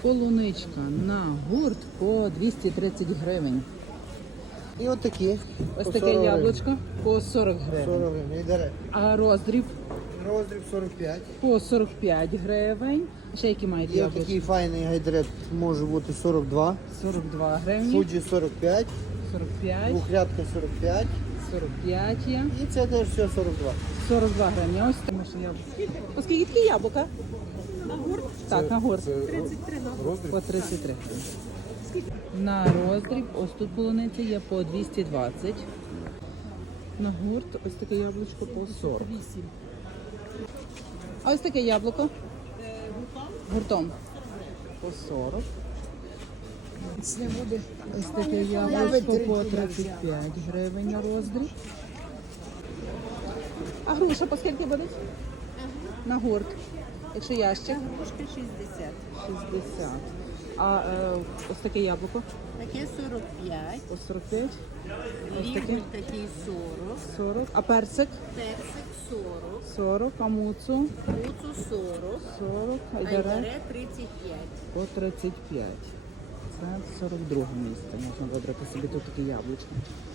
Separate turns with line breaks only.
Полуничка на гурт по 230 гривень.
І от такі.
Ось
по
таке
40
яблучко по 40 гривень.
40 гривень. І далі.
А роздріб
Роздріб 45.
по 45 гривень. Ще які мають
Є
яблучко?
такий файний гайдрет, може бути 42.
42 гривні.
Фуджі 45.
45,
Двохрядка 45.
45 є.
І це теж все 42.
42 гривні. Ось тому що яблука. Оскільки такі яблука? На гурт? Так, на гурт.
33 на гурт.
По 33 гривні. На роздріб, ось тут полуниця є по 220. На гурт ось таке яблучко по 40.
8.
А ось таке яблуко? Гуртом. По 40.
Це буде.
Ось таке яблучко по 35 гривень на роздріб. А груша по скільки буде? На гурт. Якщо ящик?
Грушка 60.
60. А ось таке яблуко?
Таке 45.
По 45. Ось таке?
Лігуль такий 40.
40. А персик?
Персик 40.
40. А муцу?
Муцу 40.
40. Айдаре?
Айдаре 35.
По 35. Це 42 місце. Можна вибрати собі тут таке яблучко.